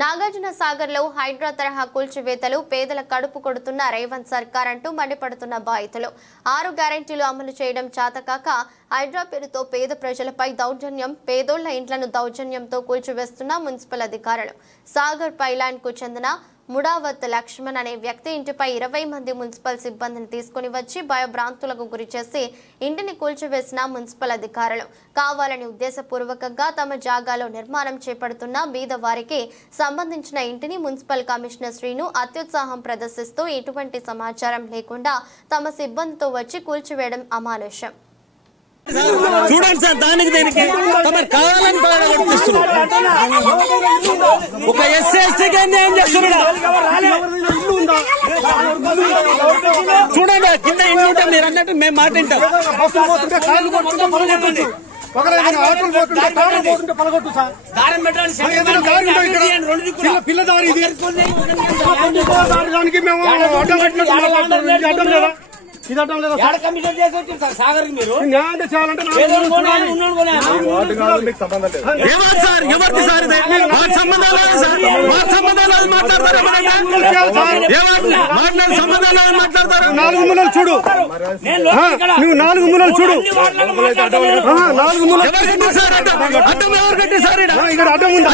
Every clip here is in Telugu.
నాగార్జున సాగర్ లో హైడ్రా తరహా కూల్చివేతలు పేదల కడుపు కొడుతున్న రేవంత్ సర్కార్ అంటూ మండిపడుతున్న బాధితులు 6 గ్యారెంటీలు అమలు చేయడం చాతకాక హైడ్రా పేరుతో పేద ప్రజలపై దౌర్జన్యం పేదోళ్ల ఇంట్లను దౌర్జన్యంతో కూల్చివేస్తున్న మున్సిపల్ అధికారులు సాగర్ పైలాండ్ కు చెందిన ముడావత్ లక్ష్మణ్ అనే వ్యక్తి ఇంటిపై 20 మంది మున్సిపల్ సిబ్బందిని తీసుకుని వచ్చి భయభ్రాంతులకు గురిచేసి ఇంటిని కూల్చివేసిన మున్సిపల్ అధికారులు కావాలని ఉద్దేశపూర్వకంగా తమ జాగాలో నిర్మాణం చేపడుతున్న బీద వారికి సంబంధించిన ఇంటిని మున్సిపల్ కమిషనర్ శ్రీను అత్యుత్సాహం ప్రదర్శిస్తూ ఎటువంటి సమాచారం లేకుండా తమ సిబ్బందితో వచ్చి కూల్చివేయడం అమానుషం. చూడండి సార్, దానికి దేనికి తమరు కావాలని ఒక ఎస్సీకి ఏం చేస్తున్నారు చూడండి. కింద ఇల్లు ఉంటే మీరు అన్నట్టు మేము మాట వింటాం. ఎవరిది సార్ సంబంధాలు మాట్లాడతారు. 4 మూలలు చూడు, నువ్వు 4 మూలలు చూడు. ఇక్కడ అడ్డం ఉంది.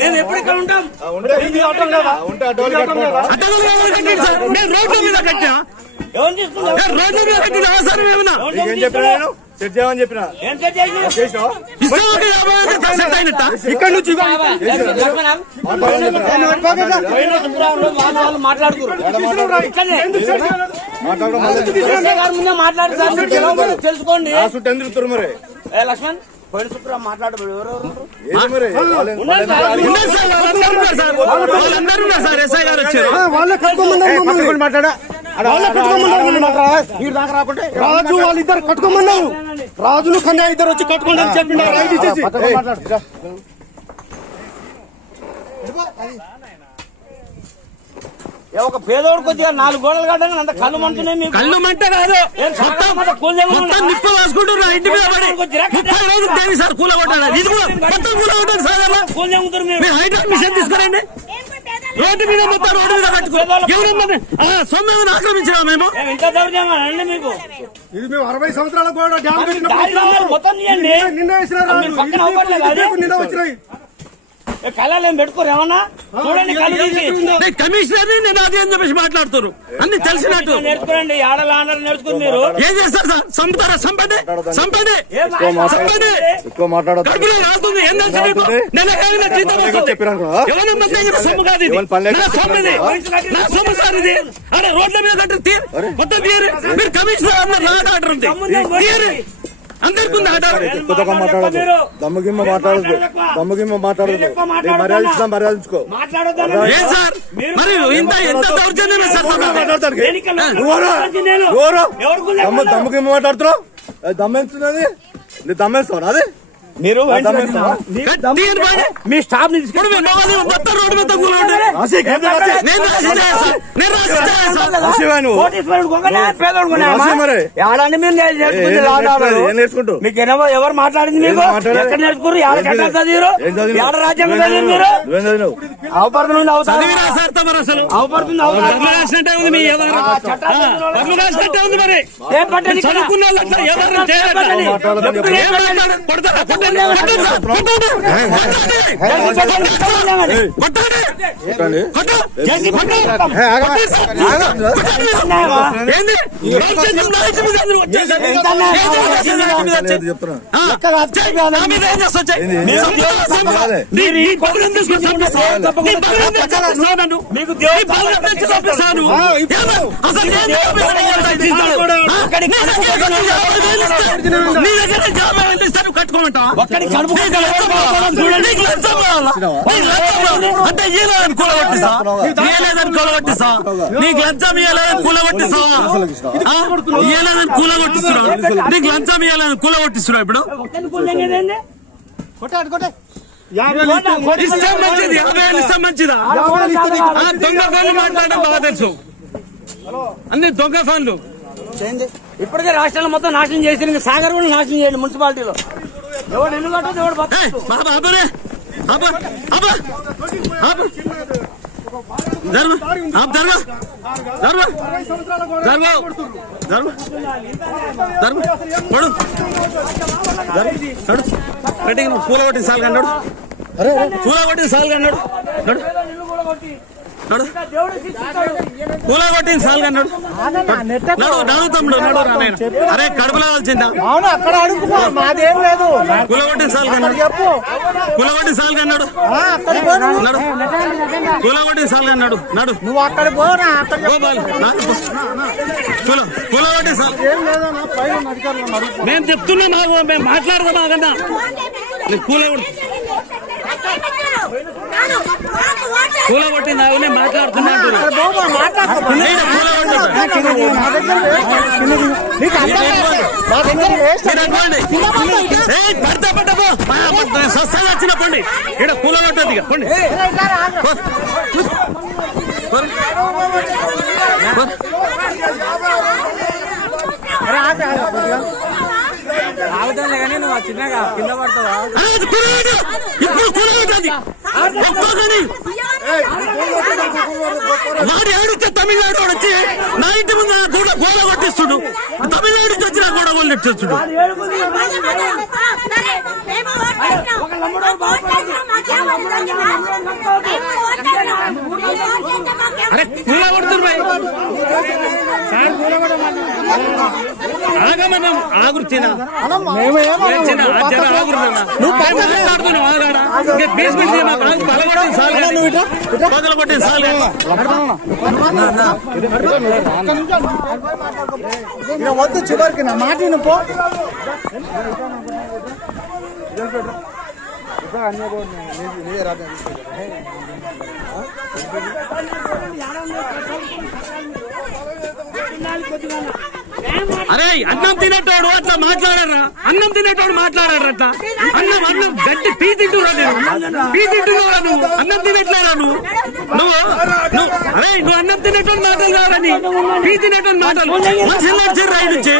మేము ఎప్పుడు ఇక్కడ ఉంటాం. రోడ్ల మీద కట్టినా సార్ ఏమన్నా చెప్పినా ఇక్కడ నుంచి తెలుసుకోండి. లక్ష్మణ్ పోయిన శుక్రవారం మాట్లాడబడి రాజు వాళ్ళిద్దరు కట్టుకోమన్నారు. రాజులు కన్యా ఇద్దరు వచ్చి కట్టుకోండి అని చెప్పిండు. ఒక పేదోడు కొద్దిగా 4 గోడలు కట్టగా అంత కళ్ళు మంటున్నాయి. మీకు కళ్ళు మంట కాదు, నిప్పు రాసుకుంటున్నా. ఇంటి మీద 30 రోజులు దేవి సార్ కూలగొట్టాడు. ఇది కూడా మొత్తం కూలగొట్టాడు సార్. హైడ్రా మిషన్ తీసుకురండి. రోడ్డు మీద మొత్తం రోడ్డు మీద కట్టుకోవాలి. సొమ్ము ఆక్రమించా మేము. ఇంత దౌర్జన్యం మీకు ఇది మేము 60 సంవత్సరాల కూడా డ్యామ్ నిన్న వచ్చినాయి. కళాలేం పెట్టుకోరు ఏమన్నా చూడండి. కమిషనర్ నేను అదే అని చెప్పేసి మాట్లాడుతారు. అన్ని తెలిసినట్టు నేర్చుకోండి. ఆడల ఆండలు నేర్చుకుని మీరు ఏం చేస్తారు సార్? చంపుతారా? సంపండి సంపండి ఎక్కువ మాట్లాడుతుంది. సొమ్ము కాదు ఇది, నా సొమ్ము సార్ ఇది. అరే రోడ్ల మీద కట్టి తీరు మొత్తం తీరు. మీరు కమిషనర్ అన్నారు, నా ఆర్డర్ ఉంది తీరు. అందరికీ దమ్ముగిమ్మ మాట్లాడదు, దమ్ముగిమ్మ మాట్లాడదు. మర్యాదిస్తాం, మర్యాదించుకో. ఏం సార్ మరి ఎంత దౌర్జన్యమే సార్? దమ్ముగిమ్మ మాట్లాడుతున్నావు. దమ్మెస్తున్నది నీ దమ్మేస్తావు. అదే మీరు మీ స్టాఫ్ మొత్తం రోడ్డు మీద నేర్చుకుంటూ మీకు ఎవరు మాట్లాడింది? మీకు ఎక్కడ నేర్చుకున్నారు? ఏడ రాజ్యాంగం చదివారు మీరు? అవపడుతుంది అవపడుతుంది అవపడుతుంది ఉంది. మీ రాసినట్టే ఉంది. మరి చదువుకున్న వాళ్ళు ఎవరు కొడతారా? కట్టుకోమంటా అంటే ఏలేదని కూలగొట్టిసా? ఏలేదని కూలగొట్టిసా? నీకు లంచం ఇయ్యాలని కూలగొట్టిస్తావా? ఇయ్యాలని కూలగొట్టిస్తున్నావు. నీకు లంచం ఇయ్యాలని కూలగొట్టిస్తున్నావు. ఇప్పుడు ఇష్టం మంచిది, 50,000 ఇష్టం మంచిదా? దొంగ ఫోన్లు మాట్లాడడం బాగా తెలుసు. అన్ని దొంగ ఫోన్లు. ఇప్పటికే రాష్ట్రాలు మొత్తం నాశనం చేసి ఇంకా సాగర్ కూడా నాశనం చేయండి మున్సిపాలిటీలో. ఎవడు ఇల్లు కట్టదు ఎవడు పూల కొట్టిన సాల్ కన్నాడు పూల కొట్టిన సాల్ కన్నాడు పూల కొట్టిన సాల్ కన్నాడు నడు తమ్ముడు నడు అరే కడుపులో వచ్చిందా అక్కడ అడుగు మాదేం లేదు పూల కొట్టిన సాల్ కన్నాడు పూల కొట్టిన సాల్ కన్నాడు నడు పూల కొట్టిన సాల్ కన్నాడు నడు నువ్వు అక్కడ పోనా పూల కొట్టిన సాల్ మేము చెప్తున్నా నాకు మేము మాట్లాడదాం మాకన్నా పూల కొట్టింది అవన్నీ మాట్లాడుతున్నా పడతా పడ్డపో సస్తాగా వచ్చిన పండి ఇక్కడ పూల కొట్టదు ఇక పండి ఆగుతానులే కానీ నువ్వు చిన్నగా కింద పడతావా ఇప్పుడు కూలగొట్టది వాడు ఏడిస్తే తమిళనాడు వాడు వచ్చి నా ఇంటి ముందు గోడ కొట్టిస్తుడు తమిళనాడు నుంచి వచ్చి నా గోడ కొట్టిస్తుడు అరే కూల కొడుతున్నారు ఆగమన్నా ఆగుర్చినా నువ్వు మాట్లాడుతున్నావు ఆగాడా బేస్మెంట్ బలగొట్టిన సాల్ బదలగొట్టిన సాల్ వద్దు చివరికి నా మాట పో అరే అన్నం తినేటోడు అట్లా మాట్లాడారా అన్నం తినేటోడు మాట్లాడారు అట్లా అన్నం గట్టి పీ తింటున్నా నువ్వు అన్నం తినట్లేదా నువ్వు అరే నువ్వు అన్నం తినేటోడు మాటలు కాదని పీ తినేటోడు మాటలు మనుషులు వచ్చారు రైడ్ నుంచి